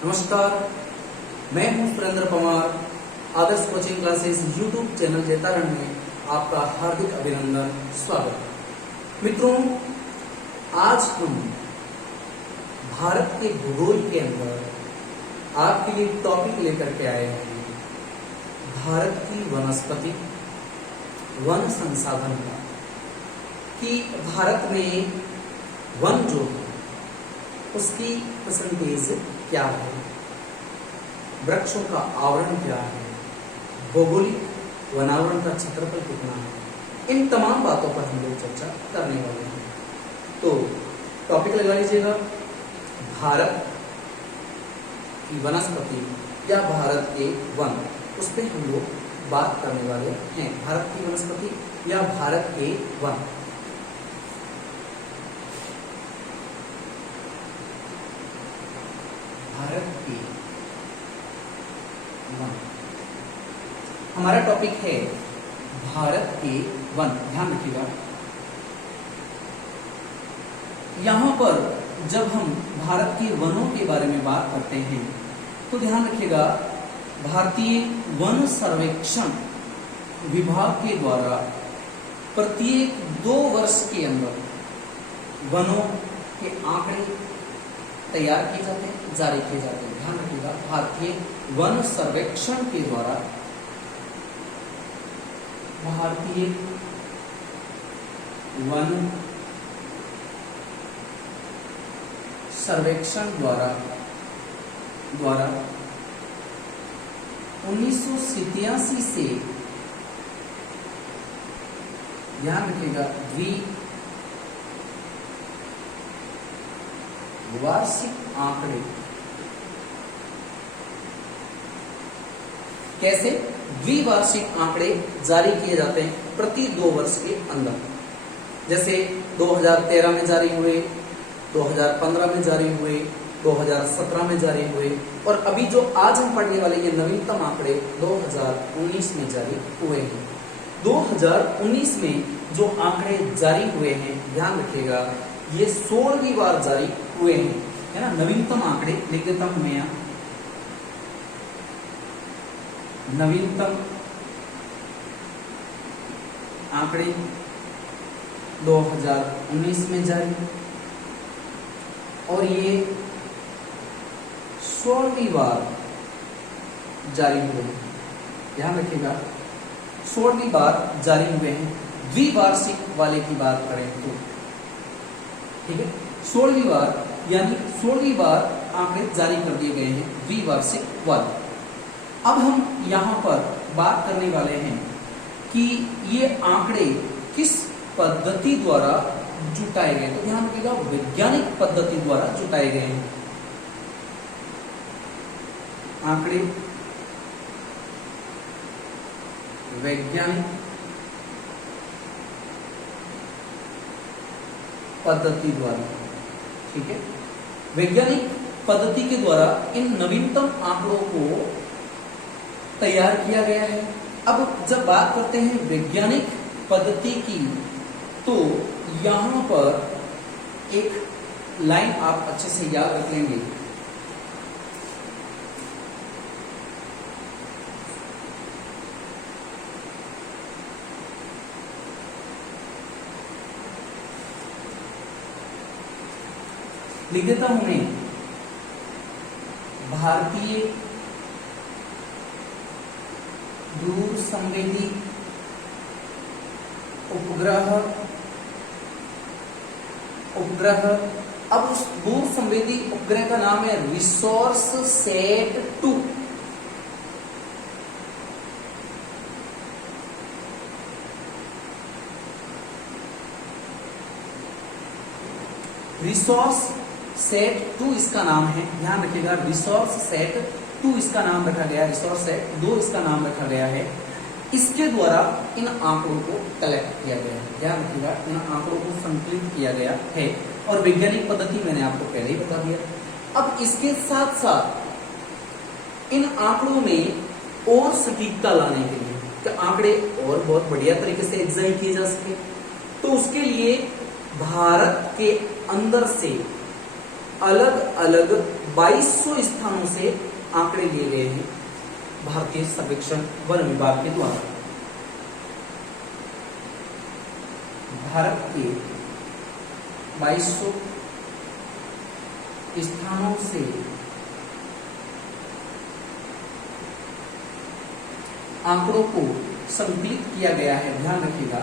नमस्कार, मैं हूं Surendra Pawar. Adarsh coaching classes YouTube channel Jaitaran में आपका हार्दिक अभिनंदन, स्वागत। मित्रों, आज हम भारत के भूगोल के अंदर आपके लिए टॉपिक लेकर के आए हैं भारत की वनस्पति वन संसाधन का, कि भारत में वन जो है उसकी परसेंटेज क्या है, वृक्षों का आवरण क्या है, भौगोलिक वनावरण का क्षेत्रफल कितना है, इन तमाम बातों पर हम लोग चर्चा करने वाले हैं। तो टॉपिक लगा लीजिएगा, भारत की वनस्पति या भारत के वन, उस पर हम लोग बात करने वाले हैं। भारत की वनस्पति या भारत के वन। भारत के वन, हमारा टॉपिक है भारत के वन। ध्यान रखिएगा, यहां पर जब हम भारत के वनों के बारे में बात करते हैं तो ध्यान रखिएगा, भारतीय वन सर्वेक्षण विभाग के द्वारा प्रत्येक 2 वर्ष के अंदर वनों के आंकड़े तैयार किए जाते हैं, जारी किए जाते हैं। ध्यान रखिएगा, भारतीय वन सर्वेक्षण के द्वारा, भारतीय वन सर्वेक्षण द्वारा 1987 से, ध्यान रखिएगा, वार्षिक आंकड़े, कैसे द्विवार्षिक आंकड़े जारी किए जाते हैं प्रति 2 वर्ष के अंदर। जैसे 2013 में जारी हुए, 2015 में जारी हुए, 2017 में जारी हुए, और अभी जो आज हम पढ़ने वाले ये नवीनतम आंकड़े 2019 में जारी हुए हैं। 2019 में जो आंकड़े जारी हुए हैं, ध्यान रखिएगा, ये 16वीं बार जारी हुए हैं, है ना। नवीनतम आंकड़े लिख देता हूं मैं यहां, नवीनतम आंकड़े 2019 में जारी, और ये 16वीं बार जारी हुए हैं। ध्यान रखिएगा, 16वीं बार जारी हुए हैं। द्विवार्षिक वाले की बात करें तो, ठीक है, 16वीं बार, यानी 16वीं बार आंकड़े जारी कर दिए गए हैं द्विवार्षिक वाले। अब हम यहां पर बात करने वाले हैं कि ये आंकड़े किस पद्धति द्वारा जुटाए गए। तो ध्यान रखिएगा, वैज्ञानिक पद्धति द्वारा जुटाए गए हैं आंकड़े, वैज्ञानिक पद्धति द्वारा, ठीक है। वैज्ञानिक पद्धति के द्वारा इन नवीनतम आंकड़ों को तैयार किया गया है। अब जब बात करते हैं वैज्ञानिक पद्धति की, तो यहां पर एक लाइन आप अच्छे से याद रख लेंगे, लिख देता हूं मैं, भारतीय दूर संवेदी उपग्रह, अब उस दूर संवेदी उपग्रह का नाम है रिसोर्स सेट 2। रिसोर्स सेट 2 इसका नाम है। ध्यान रखिएगा, रिसोर्स सेट 2 इसका नाम रखा गया, रिसोर्स सेट 2 इसका नाम रखा गया है। इसके द्वारा इन आंकड़ों को कलेक्ट किया गया है। ध्यान रखिएगा, इन आंकड़ों को संकलित किया गया है, और वैज्ञानिक पद्धति मैंने आपको पहले ही बता दिया। अब इसके साथ साथ इन आंकड़ों में और सटीकता लाने के लिए, कि आंकड़े और बहुत बढ़िया तरीके से एग्जाइन किए जा सके, तो उसके लिए भारत के अंदर से अलग अलग 2200 स्थानों से आंकड़े लिए गए हैं भारतीय सर्वेक्षण वन विभाग के द्वारा। भारत के 2200 स्थानों से आंकड़ों को संकलित किया गया है। ध्यान रखिएगा,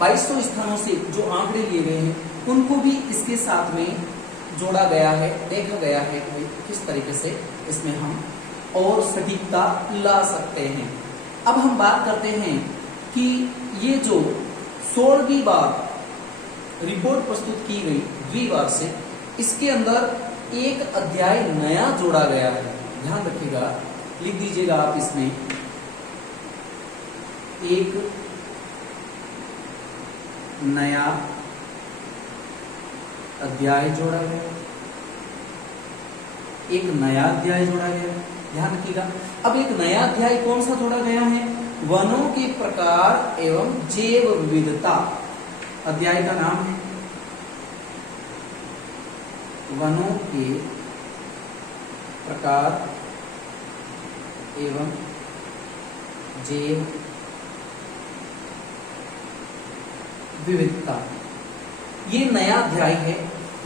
2200 स्थानों से जो आंकड़े लिए गए हैं उनको भी इसके साथ में जोड़ा गया है, देखा गया है कि किस तरीके से इसमें हम और सटीकता ला सकते हैं। अब हम बात करते हैं कि ये जो 16वीं बार रिपोर्ट प्रस्तुत की गई द्विवार्षिक, इसके अंदर एक अध्याय नया जोड़ा गया है। ध्यान रखिएगा, लिख दीजिएगा आप इसमें, एक नया अध्याय जोड़ा गया, एक नया अध्याय जोड़ा गया। ध्यान रखिएगा, अब एक नया अध्याय कौन सा जोड़ा गया है? वनों के प्रकार एवं जैव विविधता। अध्याय का नाम है वनों के प्रकार एवं जैव विविधता। ये नया अध्याय है,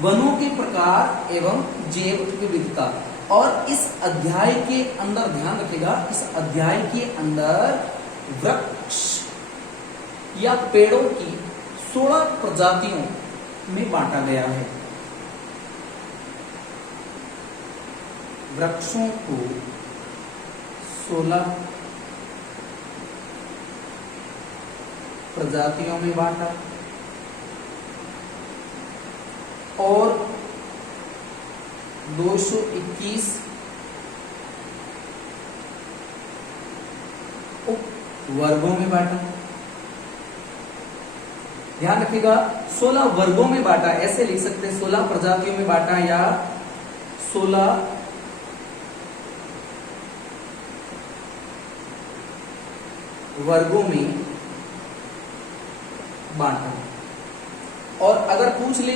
वनों के प्रकार एवं जैव विविधता। और इस अध्याय के अंदर ध्यान रखिएगा, इस अध्याय के अंदर वृक्ष या पेड़ों की 16 प्रजातियों में बांटा गया है। वृक्षों को 16 प्रजातियों में बांटा और 221 उप वर्गों में बांटा। ध्यान रखिएगा, 16 वर्गों में बांटा, ऐसे लिख सकते हैं, 16 प्रजातियों में बांटा या 16 वर्गों में बांटा। और अगर पूछ ले,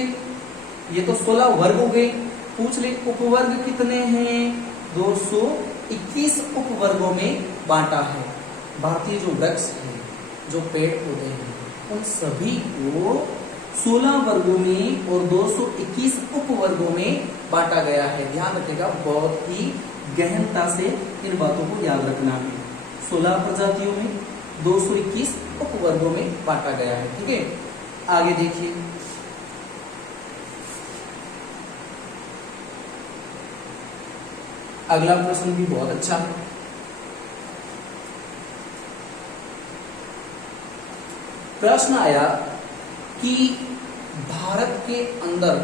ये तो 16 वर्ग हो गए, पूछ ले उपवर्ग कितने हैं? 221 उपवर्गों में बांटा है। भारतीय जो वृक्ष है, जो पेड़ पौधे हैं, उन सभी को 16 वर्गों में और 221 उपवर्गों में बांटा गया है। ध्यान रखिएगा, बहुत ही गहनता से इन बातों को याद रखना है। 16 प्रजातियों में 221 उपवर्गों में बांटा गया है। ठीक है, आगे देखिए, अगला प्रश्न भी बहुत अच्छा है। प्रश्न आया कि भारत के अंदर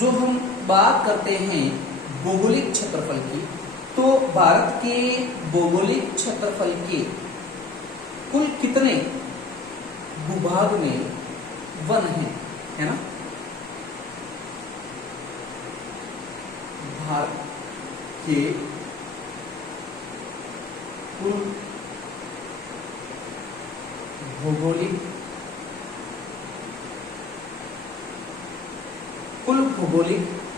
जो हम बात करते हैं भौगोलिक क्षेत्रफल की, तो भारत के भौगोलिक क्षेत्रफल के कुल कितने भूभाग में वन है ना? भारत के कुल भौगोलिक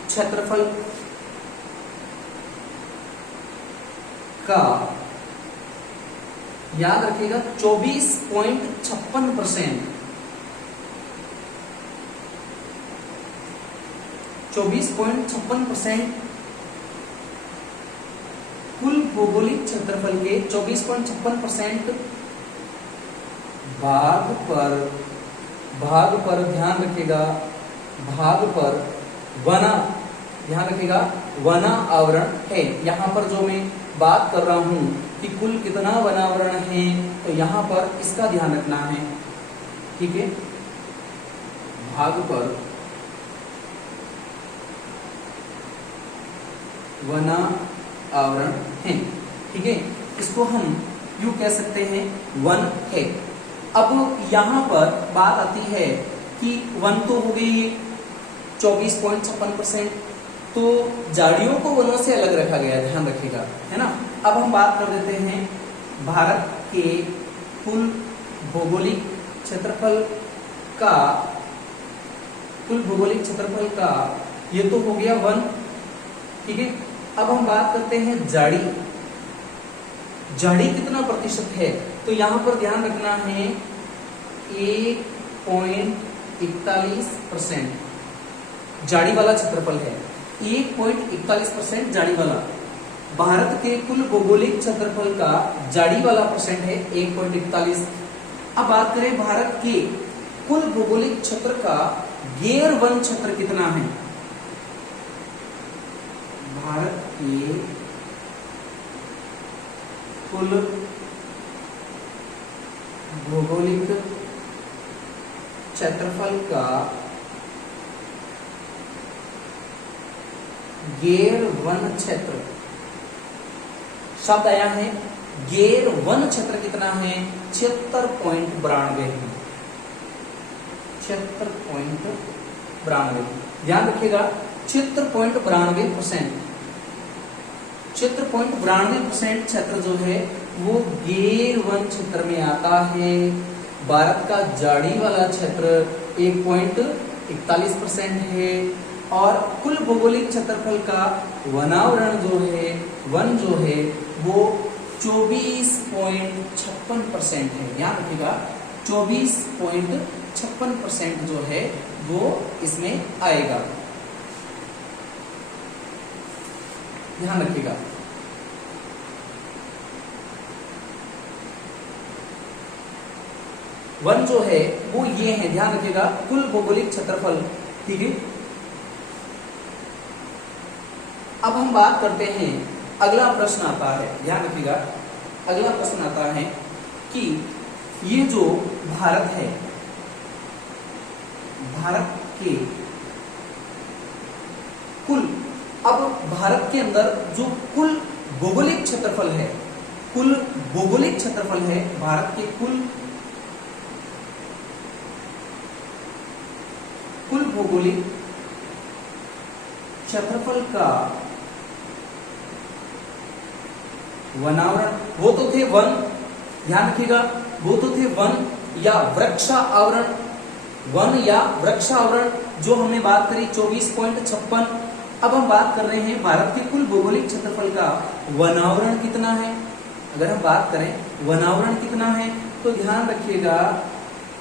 क्षेत्रफल का याद रखिएगा 24.56%। 24.56% कुल भौगोलिक क्षेत्रफल के 24.56% भाग पर ध्यान रखिएगा, भाग पर वना, ध्यान रखिएगा, वना आवरण है। यहां पर जो मैं बात कर रहा हूं कि कुल कितना वनावरण है, तो यहां पर इसका ध्यान रखना है। ठीक है, भाग पर वना आवरण है। ठीक है, इसको हम यूं कह सकते हैं, वन है। अब यहां पर बात आती है कि वन तो हो गई 24.56%, तो झाड़ियों को वनों से अलग रखा गया है, ध्यान रखिएगा, है ना। अब हम बात कर देते हैं भारत के कुल भौगोलिक क्षेत्रफल का कुल भौगोलिक क्षेत्रफल का, ये तो हो गया 1, ठीक है। अब हम बात करते हैं जाड़ी। जाड़ी कितना प्रतिशत है, तो यहां पर ध्यान रखना है 1.41% जाड़ी वाला क्षेत्रफल है, 1.41% जाड़ी वाला। भारत के कुल भौगोलिक क्षेत्रफल का जाड़ी वाला परसेंट है 1.41। अब बात करें भारत के कुल भौगोलिक क्षेत्र का गैर वन क्षेत्र कितना है। भारत के कुल भौगोलिक क्षेत्रफल का गैर वन क्षेत्र, शब्द आया है गैर वन क्षेत्र कितना है, 76.92 है, 76.92। ध्यान रखिएगा 76.92%, 76.92% क्षेत्र जो है वो गैर वन क्षेत्र में आता है। भारत का जाड़ी वाला क्षेत्र 1.41% है और कुल भौगोलिक क्षेत्रफल का वनावरण जो है, वन जो है वो 24.56% है। ध्यान रखिएगा 24.56% जो है वो इसमें आएगा, ध्यान रखिएगा। वन जो है वो ये है, ध्यान रखिएगा कुल भौगोलिक क्षेत्रफल, ठीक है। अब हम बात करते हैं, अगला प्रश्न आता है, ध्यान रखिएगा अगला प्रश्न आता है कि ये जो भारत है, भारत के कुल, अब भारत के अंदर जो कुल भौगोलिक क्षेत्रफल है, कुल भौगोलिक क्षेत्रफल है भारत के कुल भौगोलिक क्षेत्रफल का वनावरण, वो तो थे वन, ध्यान रखिएगा वो तो थे वन या वृक्षा आवरण, वन या वृक्षा आवरण जो हमने बात करी 24.56। अब हम बात कर रहे हैं भारत के कुल भौगोलिक क्षेत्रफल का वनावरण कितना है। अगर हम बात करें वनावरण कितना है तो ध्यान रखिएगा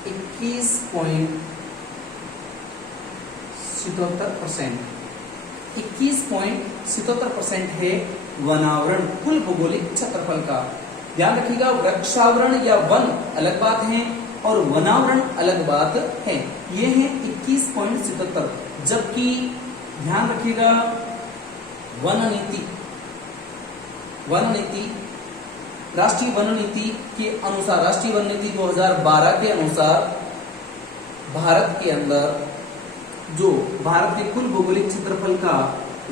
21.77% है वनावरण कुल भौगोलिक क्षेत्रफल का। ध्यान रखिएगा वृक्षावरण या वन अलग बात है और वनावरण अलग बात है। ये है 21.77, जबकि ध्यान रखिएगा वन नीति, राष्ट्रीय वन नीति के अनुसार, राष्ट्रीय वन नीति 2012 के अनुसार भारत के अंदर जो भारत के कुल भौगोलिक क्षेत्रफल का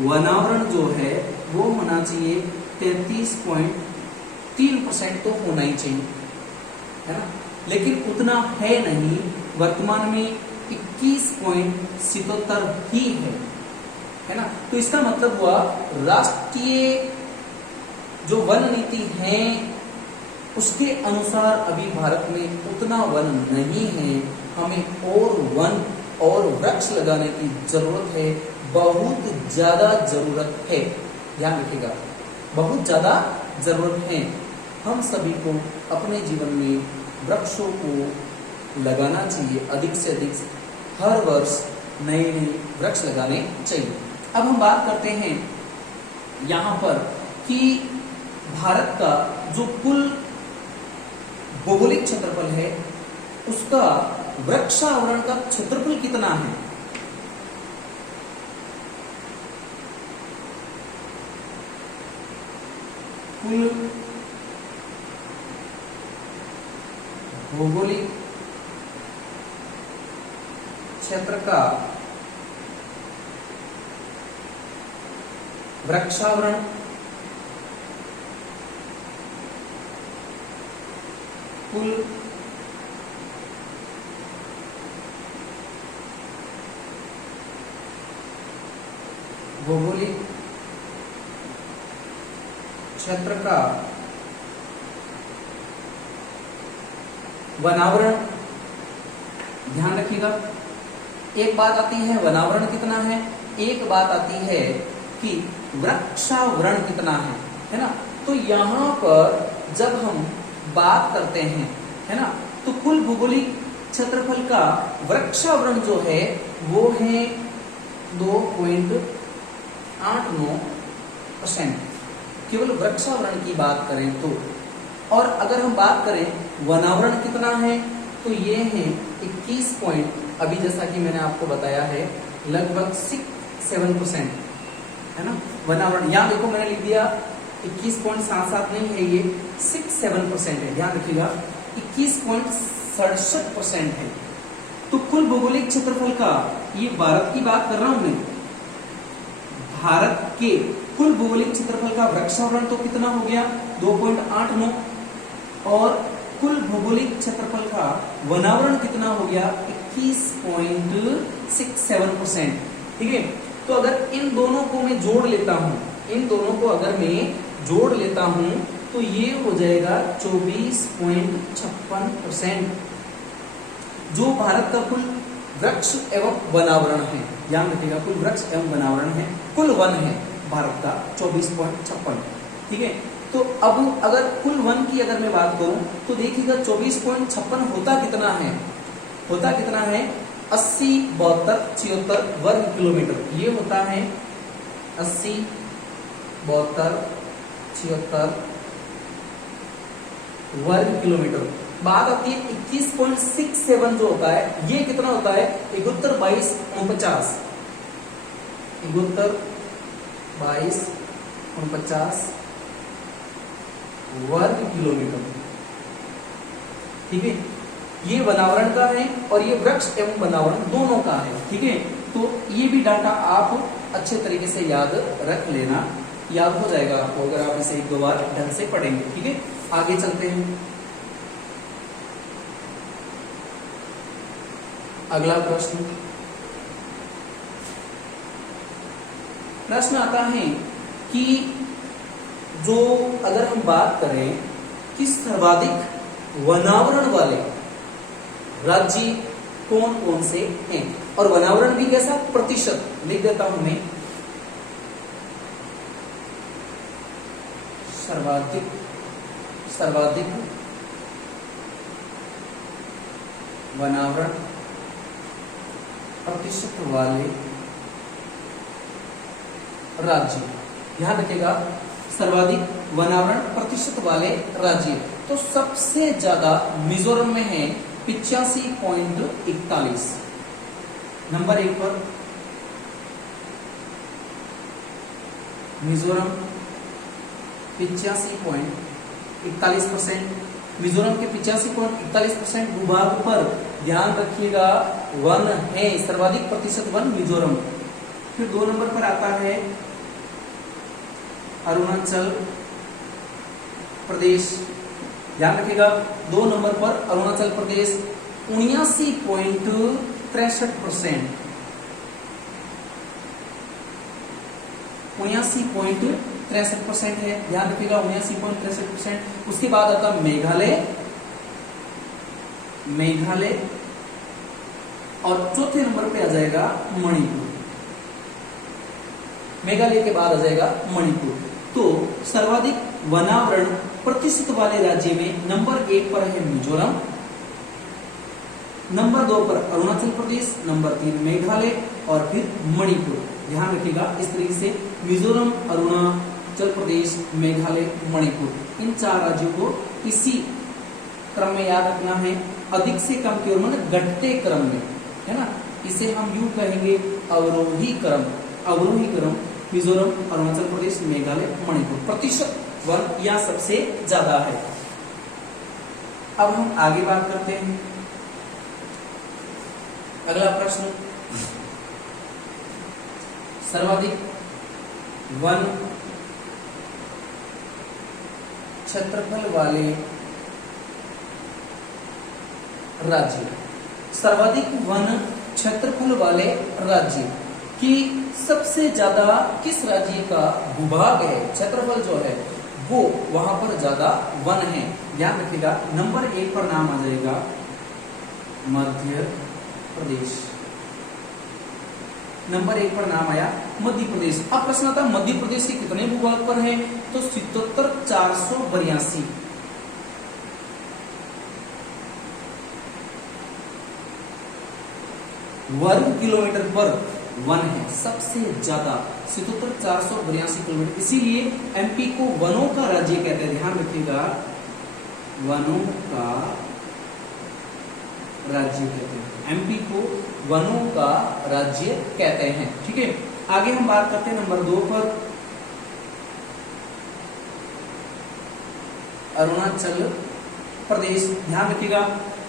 वनावरण जो है वो होना चाहिए 33.3% तो होना ही चाहिए, है ना, लेकिन उतना है नहीं, वर्तमान में 21.77 ही है ना। तो इसका मतलब हुआ राष्ट्रीय जो वन नीति है उसके अनुसार अभी भारत में उतना वन नहीं है, हमें और वन और वृक्ष लगाने की जरूरत है, बहुत ज्यादा जरूरत है। ध्यान रखिएगा बहुत ज्यादा जरूरत है। हम सभी को अपने जीवन में वृक्षों को लगाना चाहिए, अधिक से अधिक हर वर्ष नए नए वृक्ष लगाने चाहिए। अब हम बात करते हैं यहाँ पर कि भारत का जो कुल भौगोलिक क्षेत्रफल है उसका वृक्षावरण का क्षेत्रफल कितना है। कुल भौगोलिक क्षेत्र का वृक्षावरण कुल भौगोलिक क्षेत्र का वनावरण, ध्यान रखिएगा एक बात आती है वनावरण कितना है, एक बात आती है कि वृक्षावरण कितना है ना। तो यहाँ पर जब हम बात करते हैं, है ना, तो कुल भौगोलिक क्षेत्रफल का वृक्षावरण जो है वो है 2.89%, केवल वृक्षावरण की बात करें तो। और अगर हम बात करें वनावरण कितना है, तो ये है 21 पॉइंट, अभी जैसा कि मैंने आपको बताया है लगभग 6-7%, है ना। वनावरण यहाँ देखो मैंने लिख दिया 21.77 नहीं है, ये 6-7% है, ध्यान रखिएगा 21.67% है। तो कुल भौगोलिक क्षेत्रफल का, ये भारत की बात कर रहा हूं मैं, भारत के कुल भौगोलिक क्षेत्रफल का वृक्षावरण तो कितना हो गया 2.89, और कुल भौगोलिक क्षेत्रफल का वनावरण कितना हो गया 21.67%, ठीक है। तो अगर इन दोनों को मैं जोड़ लेता हूं, इन दोनों को अगर मैं जोड़ लेता हूं तो ये हो जाएगा 24.56%, जो भारत का कुल वृक्ष एवं वनावरण है। ध्यान रखिएगा कुल वृक्ष एवं वनावरण है, कुल वन है भारत का 24.56, ठीक है। तो अब अगर कुल वन की अगर मैं बात करूं तो देखिएगा 24.56 होता कितना है, होता कितना है 80, 72, 76 वर्ग किलोमीटर, ये होता है 80, 72, 76 वर्ग किलोमीटर। बात आती है 21.67 जो होता है, ये कितना होता है 71, 22, 49, 71, 22, 49 वर्ग किलोमीटर, ठीक है। ये वनावरण का है और ये वृक्ष एवं वनावरण दोनों का है, ठीक है। तो ये भी डाटा आप अच्छे तरीके से याद रख लेना, याद हो जाएगा आपको अगर आप इसे 1-2 बार ढंग से पढ़ेंगे, ठीक है। आगे चलते हैं, अगला प्रश्न आता है कि जो अगर हम बात करें कि सर्वाधिक वनावरण वाले राज्य कौन कौन से हैं, और वनावरण भी कैसा प्रतिशत लिख देता हूं मैं, सर्वाधिक वनावरण प्रतिशत वाले राज्य, ध्यान रखिएगा सर्वाधिक वनावरण प्रतिशत वाले राज्य। तो सबसे ज्यादा मिजोरम में है 85.41, नंबर 1 पर मिजोरम 85.41%, मिजोरम के 85.41% भूभाग पर ध्यान रखिएगा वन है, सर्वाधिक प्रतिशत वन मिजोरम। फिर 2 नंबर पर आता है अरुणाचल प्रदेश, ध्यान रखिएगा 2 नंबर पर अरुणाचल प्रदेश 79.63%, 79.63% है, ध्यान रखिएगा 79.63%। उसके बाद आता मेघालय, और चौथे नंबर पे आ जाएगा मणिपुर, मेघालय के बाद आ जाएगा मणिपुर। तो सर्वाधिक वनावरण प्रतिशत वाले राज्य में नंबर 1 पर है मिजोरम, नंबर 2 पर अरुणाचल प्रदेश, नंबर 3 मेघालय और फिर मणिपुर। ध्यान रखिएगा इस तरीके से मिजोरम, अरुणाचल प्रदेश, मेघालय, मणिपुर, इन 4 राज्यों को इसी क्रम में याद रखना है, अधिक से कम की ओर मतलब घटते क्रम में, है ना। इसे हम यूं कहेंगे अवरोही क्रम, मिजोरम, अरुणाचल प्रदेश, मेघालय, मणिपुर, प्रतिशत वन यह सबसे ज्यादा है। अब हम आगे बात करते हैं, अगला प्रश्न, सर्वाधिक वन क्षेत्रफल वाले राज्य, सर्वाधिक वन क्षेत्रफल वाले राज्य कि सबसे ज्यादा किस राज्य का भूभाग है, क्षेत्रफल जो है वो वहां पर ज्यादा वन है। ध्यान रखिएगा नंबर 1 पर नाम आ जाएगा मध्य प्रदेश, नंबर 1 पर नाम आया मध्य प्रदेश। अब प्रश्न था मध्य प्रदेश के कितने भूभाग पर है, तो 77,482 वर्ग किलोमीटर पर वन है, सबसे ज्यादा 77,482 किलोमीटर। इसीलिए एमपी को वनों का राज्य कहते हैं, ध्यान रखिएगा, वनों का राज्य कहते हैं, एमपी को वनों का राज्य कहते हैं। ठीक है, आगे हम बात करते हैं नंबर 2 पर, अरुणाचल प्रदेश। ध्यान रखिएगा,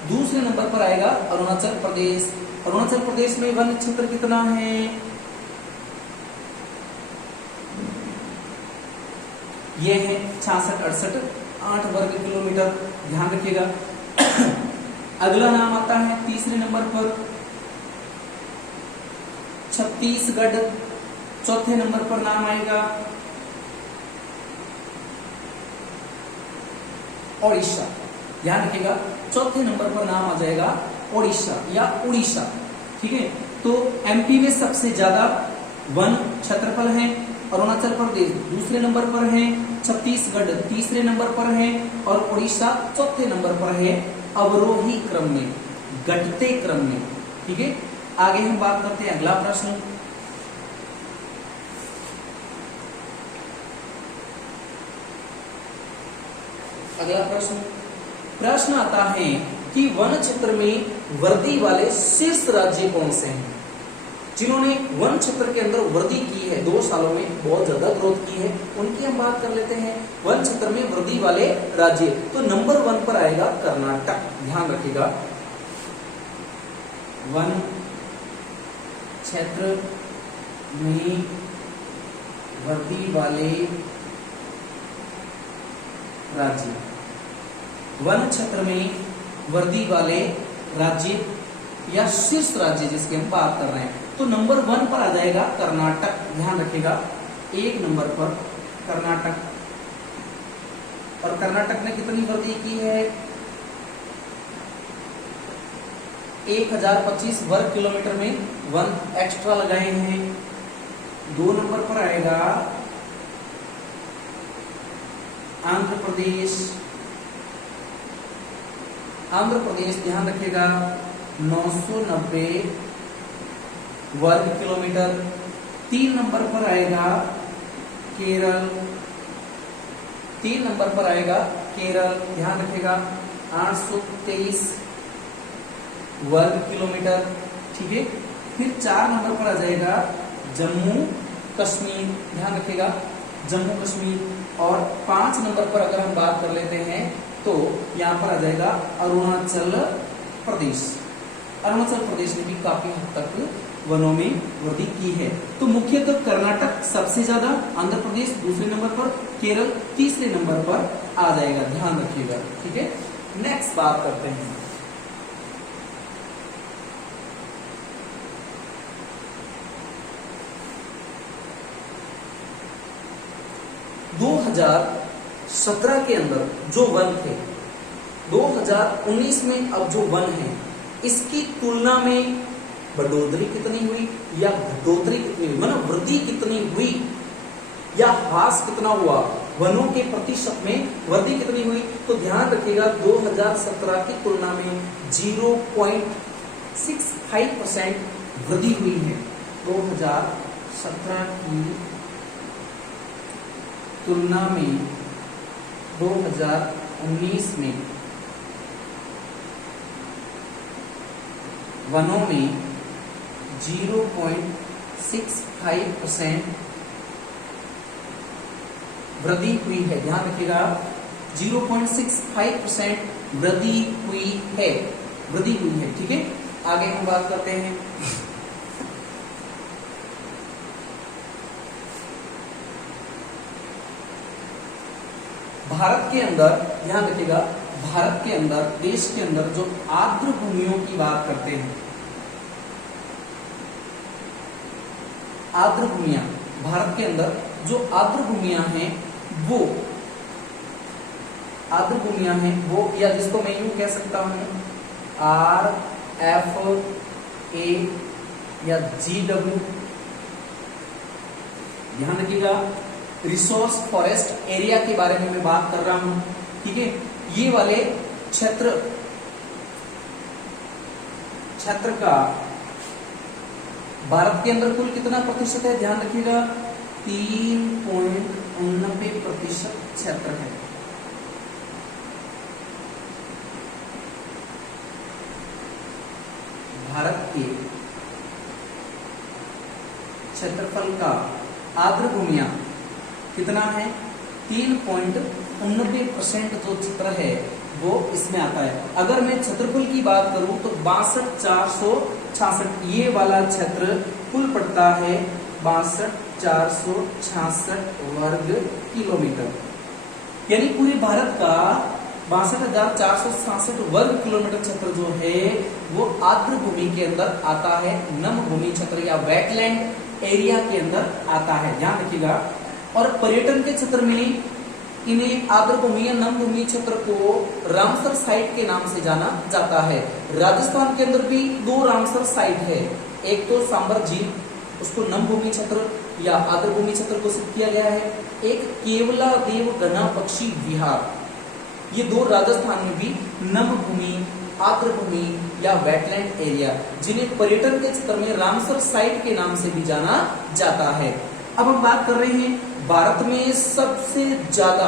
दूसरे नंबर पर आएगा अरुणाचल प्रदेश। अरुणाचल प्रदेश में वन क्षेत्र कितना है, ये है 66-68 वर्ग किलोमीटर। ध्यान रखिएगा। अगला नाम आता है तीसरे नंबर पर छत्तीसगढ़। चौथे नंबर पर नाम आएगा ओडिशा। ध्यान रखिएगा, चौथे नंबर पर नाम आ जाएगा ओडिशा या उड़ीसा। ठीक है, तो एमपी में सबसे ज्यादा वन क्षेत्रफल है, अरुणाचल प्रदेश दूसरे नंबर पर है, छत्तीसगढ़ तीसरे नंबर पर है और उड़ीसा चौथे नंबर पर है, अवरोही क्रम में, घटते क्रम में। ठीक है, आगे हम बात करते हैं अगला प्रश्न। अगला प्रश्न आता है कि वन क्षेत्र में वर्दी वाले शीर्ष राज्य कौन से हैं, जिन्होंने वन क्षेत्र के अंदर वृद्धि की है, 2 सालों में बहुत ज्यादा ग्रोथ की है, उनकी हम बात कर लेते हैं। वन क्षेत्र में वृद्धि वाले राज्य, तो नंबर 1 पर आएगा कर्नाटक। ध्यान रखिएगा, वन क्षेत्र में वृद्धि वाले राज्य, वन क्षेत्र में वृद्धि वाले राज्य या शीर्ष राज्य जिसकी हम बात कर रहे हैं, तो नंबर 1 पर आ जाएगा कर्नाटक। ध्यान रखिएगा, 1 नंबर पर कर्नाटक। और कर्नाटक ने कितनी वृद्धि की है, 1025 वर्ग किलोमीटर में वन एक्स्ट्रा लगाए हैं। 2 नंबर पर आएगा आंध्र प्रदेश। आंध्र प्रदेश ध्यान रखिएगा 990 वर्ग किलोमीटर। 3 नंबर पर आएगा केरल। 3 नंबर पर आएगा केरल, ध्यान रखिएगा 823 वर्ग किलोमीटर। ठीक है, फिर 4 नंबर पर आ जाएगा जम्मू कश्मीर। ध्यान रखिएगा जम्मू कश्मीर। और 5 नंबर पर अगर हम बात कर लेते हैं तो यहां पर आ जाएगा अरुणाचल प्रदेश। अरुणाचल प्रदेश ने भी काफी हद तक वनों में वृद्धि की है। तो मुख्यतः कर्नाटक सबसे ज्यादा, आंध्र प्रदेश दूसरे नंबर पर, केरल तीसरे नंबर पर आ जाएगा, ध्यान रखिएगा। ठीक है, नेक्स्ट बात करते हैं। दो 2017 के अंदर जो वन थे, 2019 में अब जो वन है, इसकी तुलना में बढ़ोतरी कितनी हुई या घटोतरी कितनी हुई, मतलब वृद्धि कितनी हुई या ह्रास कितना हुआ, वनों के प्रतिशत में वृद्धि कितनी हुई, तो ध्यान रखिएगा 2017 की तुलना में 0.65% वृद्धि हुई है। 2017 की तुलना में 2019 में वनों में 0.65% वृद्धि हुई है। ध्यान रखिएगा 0.65% वृद्धि हुई है, वृद्धि हुई है। ठीक है, आगे हम बात करते हैं भारत के अंदर। ध्यान रखिएगा भारत के अंदर, देश के अंदर जो आर्द्र भूमियों की बात करते हैं, आर्द्र भूमियां, भारत के अंदर जो आर्द्र भूमियां हैं वो आर्द्र भूमियां हैं वो, या जिसको मैं यूं कह सकता हूं RFA या GW ध्यान रखिएगा, रिसोर्स फॉरेस्ट एरिया के बारे में मैं बात कर रहा हूं, ठीक है। ये वाले क्षेत्र का भारत के अंदर कुल कितना प्रतिशत है, ध्यान रखिएगा 3.89% क्षेत्र है। भारत के क्षेत्रफल का आर्द्र भूमियां कितना है, 3.89% जो क्षेत्र है वो इसमें आता है। अगर मैं क्षेत्रफल की बात करूं तो 62,466, ये वाला क्षेत्र कुल पड़ता है 62,466 वर्ग किलोमीटर, यानी पूरे भारत का 62,466 वर्ग किलोमीटर क्षेत्र जो है वो आर्द्र भूमि के अंदर आता है, नम भूमि क्षेत्र या वेटलैंड एरिया के अंदर आता है, ध्यान रखिएगा। और पर्यटन के क्षेत्र में इन्हें आर्द्र भूमि या नम भूमि क्षेत्र को रामसर साइट के नाम से जाना जाता है। राजस्थान के अंदर भी 2 रामसर साइट है, एक तो सांबर झील, उसको नम भूमि क्षेत्र या आर्द्र भूमि क्षेत्र घोषित किया गया है, एक केवला देव घना पक्षी विहार, ये 2 राजस्थान में भी नम भूमि, आर्द्र भूमि या वेटलैंड एरिया, जिन्हें पर्यटन के क्षेत्र में रामसर साइट के नाम से भी जाना जाता है। अब हम बात कर रहे हैं भारत में सबसे ज्यादा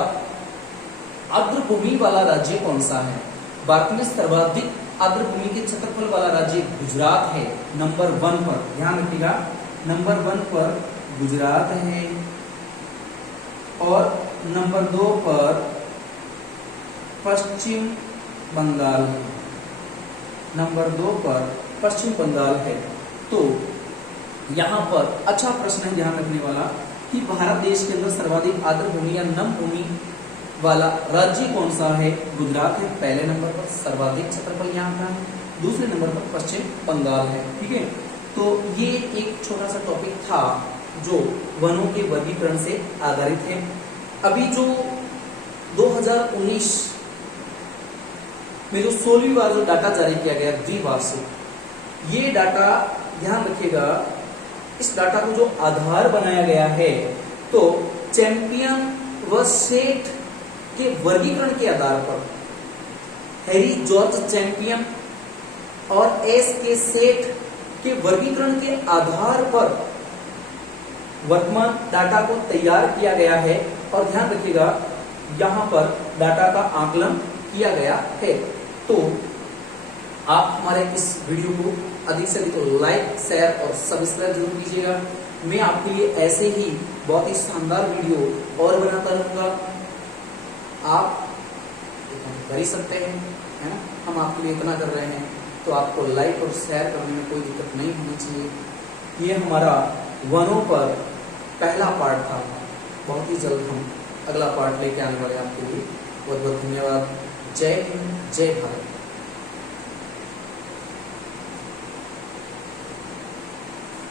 आर्द्र भूमि वाला राज्य कौन सा है। भारत में सर्वाधिक आर्द्र भूमि के क्षेत्रफल वाला राज्य गुजरात है, नंबर 1 पर, ध्यान रखिएगा, नंबर 1 पर गुजरात है और नंबर 2 पर पश्चिम बंगाल है, नंबर 2 पर पश्चिम बंगाल है। तो यहां पर अच्छा प्रश्न है ध्यान रखने वाला कि भारत देश के अंदर सर्वाधिक आर्द्र भूमि या नम भूमि वाला राज्य कौन सा है, गुजरात है पहले नंबर पर, सर्वाधिक क्षेत्रफल यहाँ का है, दूसरे नंबर पर पश्चिम बंगाल है, ठीक है। तो ये एक छोटा सा टॉपिक था जो वनों के वर्गीकरण से आधारित है। अभी जो 2019 में जो 16वीं बार जो डाटा जारी किया गया द्विवार्षिक, ये डाटा ध्यान रखिएगा, इस डाटा को जो आधार बनाया गया है तो चैंपियन व सेठ के वर्गीकरण के आधार पर हैरी जॉर्ज चैंपियन और एस के सेठ के वर्गीकरण के आधार पर वर्तमान डाटा को तैयार किया गया है। और ध्यान रखिएगा यहां पर डाटा का आकलन किया गया है। तो आप हमारे इस वीडियो को अधिक से अधिक लाइक, शेयर और सब्सक्राइब जरूर कीजिएगा। मैं आपके लिए ऐसे ही बहुत ही शानदार वीडियो और बनाता रहूंगा, आप कर ही सकते हैं, है ना। हम आपके लिए इतना कर रहे हैं तो आपको लाइक और शेयर करने में कोई दिक्कत नहीं होनी चाहिए। ये हमारा वनों पर पहला पार्ट था, बहुत ही जल्द हम अगला पार्ट लेके आने वाले हैं आपके लिए। बहुत बहुत धन्यवाद। जय हिंद, जय भारत।